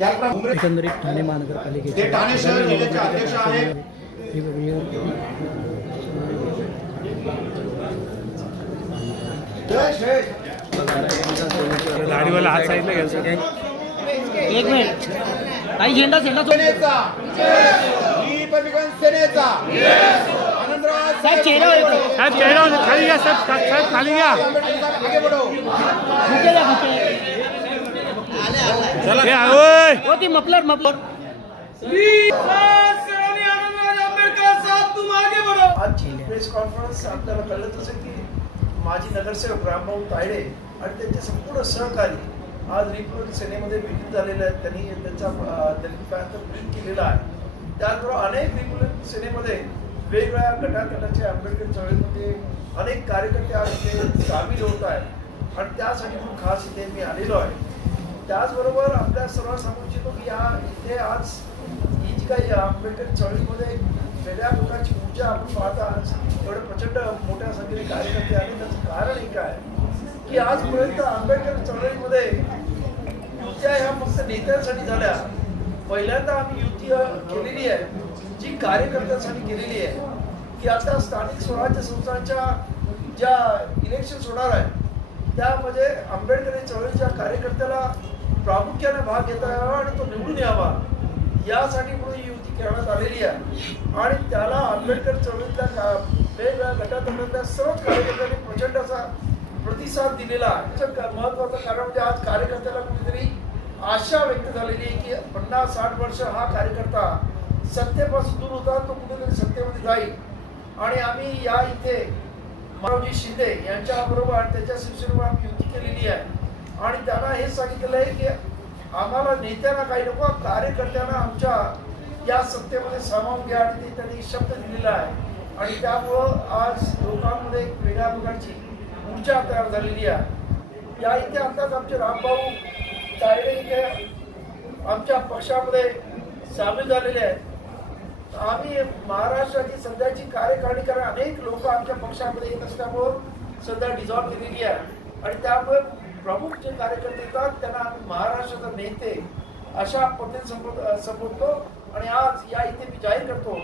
एकंदरीत ठाणे महानगरपालिकेचे ते ठाणे शहर जिल्ह्याचे अध्यक्ष आहेत. गाडीवाला हात साईडला घ्यायचा एक मिनिट काही झेंडा झेंडा सेनेचा रिपब्लिकन सेनेचा आनंदराज साहेब चेहऱ्यावर खाली घ्या साहेब साहेब खाली घ्या आगे बढ़ो बाकी मफलर मफलर. आजची प्रेस कॉन्फरन्स आपल्याला कळलं तसं की माजी नगरसेवक रामभाऊ तायडे आणि त्यांचे संपूर्ण सहकारी आज रिपब्लिक सेनेमध्ये विलीन झालेले आहेत. त्यांनी त्यांचा त्यांनी विलीन केलेला आहे. त्याचबरोबर अनेक रिपब्लिक सेनेमध्ये वेगवेगळ्या गटागटाचे आंबेडकर चळवळीमध्ये अनेक कार्यकर्ते आज ते सामील होत आहेत. आणि त्यासाठी पण खास इथे मी आलेलो आहे. त्याचबरोबर आपल्या सर्व सांगू इच्छितो की या इथे आज ही जी काही आंबेडकर चळवळीमध्ये वेगळ्या प्रकारची ऊर्जा आपण पाहता एवढे प्रचंड मोठ्या संख्येने कार्यकर्ते आले. त्याचं कारण एक आहे की आजपर्यंत आंबेडकर चळवळीमध्ये युत्या ह्या फक्त नेत्यांसाठी झाल्या. पहिल्यांदा आम्ही युती केलेली आहे. जी कार्यकर्त्यांसाठी केलेली आहे. की आता स्थानिक स्वराज्य संस्थांच्या ज्या इलेक्शन होणार आहे त्यामध्ये आंबेडकर चळवळीच्या कार्यकर्त्याला प्रामुख्याने भाग घेता यावा आणि तो निवडून यावा. यासाठी म्हणून ही युती करण्यात आलेली आहे. आणि त्याला आंबेडकर चळवळीतल्या का वेगवेगळ्या गटातल्या सर्वच कार्यकर्त्यांनी प्रचंड असा प्रतिसाद दिलेला आहे. त्याचं कारण म्हणजे आज कार्यकर्त्याला कुठेतरी आशा व्यक्त झालेली आहे की पन्नास साठ वर्ष हा कार्यकर्ता सत्तेपासून दूर होता तो कुठेतरी सत्तेमध्ये जाईल. आणि आम्ही या इथे मानवजी शिंदे यांच्या बरोबर त्याच्या शिवसेनेवर आम्ही युती केलेली आहे. आणि त्यांना हे सांगितलेलं आहे की आम्हाला नेत्यांना काही नको कार्यकर्त्यांना आमच्या या सत्तेमध्ये सामावून घ्या आणि ते त्यांनी शब्द दिलेला आहे. आणि त्यामुळं आज लोकांमध्ये एक वेगळ्या प्रकारची ऊर्जा तयार झालेली आहे. या इथे आताच आमचे रामभाऊ तायडे इथे आमच्या पक्षामध्ये सामील झालेले आहेत. आम्ही महाराष्ट्राची सध्याची कार्यकारिणी कारण अनेक लोक आमच्या पक्षामध्ये येत असल्यामुळं सध्या डिझॉल्व्ह केलेली आहे. आणि त्यामुळे प्रमुख जे कार्यकर्ते येतात त्यांना आम्ही महाराष्ट्राचे नेते अशा पद्धतीने संबोध संबोधतो. आणि आज या इथे मी जाहीर करतो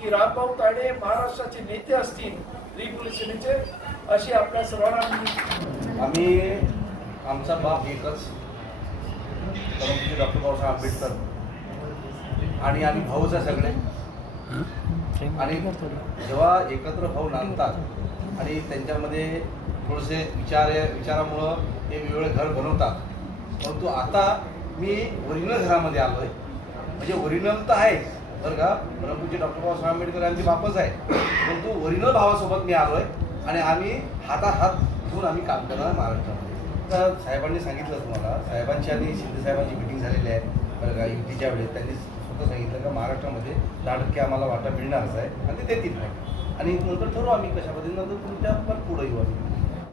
की रामभाऊ तायडे महाराष्ट्राचे नेते असतील रिपोलीस सेनेचे अशी आपल्या सर्वांना आम्ही आमचा बाप एकच डॉक्टर बाबासाहेब आंबेडकर आणि आम्ही भाऊच आहे सगळे. आणि जेव्हा एकत्र भाऊ नांदतात आणि त्यांच्यामध्ये थोडेसे विचार विचारामुळं ते वेगवेगळे घर बनवतात. परंतु आता मी ओरिजिनल घरामध्ये आलो आहे म्हणजे ओरिजिनल तर आहे बरं का? परमपूज्य डॉक्टर बाबासाहेब आंबेडकर यांचे बापच आहे परंतु ओरिजिनल भावासोबत मी आलो आहे आणि आम्ही हातात हात घेऊन आम्ही काम करणार महाराष्ट्रामध्ये. तर साहेबांनी सांगितलं तुम्हाला साहेबांची आणि शिंदे साहेबांची मिटिंग झालेली आहे. बरं का? युतीच्या वेळेस त्यांनी स्वतः सांगितलं का महाराष्ट्रामध्ये दहा टक्के आम्हाला वाटा मिळणारच आहे. आणि ते देतील. नाही आणि नंतर ठरवू आम्ही कशा पद्धतीने नंतर तुमच्या पण पुढे येऊ आम्ही.